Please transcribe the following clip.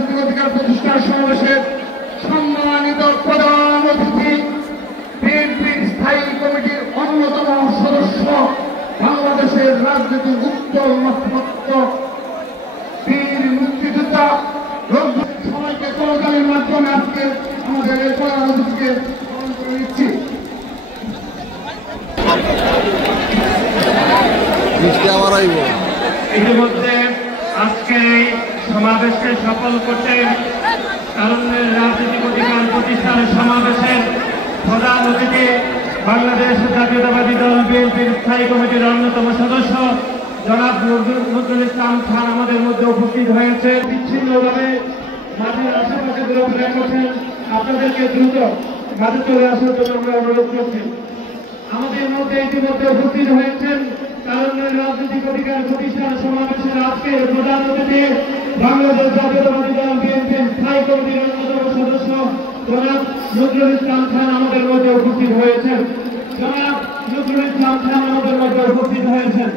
রাজনৈতিক অধিকার প্রতিষ্ঠার সমাবেশের সম্মানিত প্রধান অতিথি, বিএনপির স্থায়ী কমিটির অন্যতম সদস্য, বাংলাদেশের রাজনীতির উত্তম নক্ষত্র, বীর মুক্তিযোদ্ধা, সবাইকে করতালির মাধ্যমে আজকে আমাদের এই প্রধান অতিথিকে গ্রহণ করে নিচ্ছি। ইতিমধ্যে আজকের এই সমাবেশকে সফল করতে তারুণ্যের রাজনৈতিক অধিকার প্রতিষ্ঠানের সমাবেশের প্রধান অতিথি, বাংলাদেশ জাতীয়তাবাদী দল বিএনপির স্থায়ী কমিটির অন্যতম সদস্য জনাব নজরুল ইসলাম খান আমাদের মধ্যে উপস্থিত হয়েছে। বিচ্ছিন্নভাবে মাঠের আশেপাশে ঘোরাফেরা করছেন, আপনাদেরকে দ্রুত মাঠে চলে আসার জন্য আমরা অনুরোধ করছি। আমাদের মধ্যে ইতিমধ্যে উপস্থিত হয়েছেন তারুণ্যের রাজনৈতিক অধিকার প্রতিষ্ঠান সমাবেশের আজকের প্রধান অতিথি, বাংলাদেশ জাতীয়তাবাদী দল বিএনপির স্থায়ী কমিটির অন্যতম সদস্য জনাব নজরুল ইসলাম খান আমাদের মধ্যে উপস্থিত হয়েছেন। জনাব নজরুল ইসলাম খান আমাদের মধ্যে উপস্থিত হয়েছেন।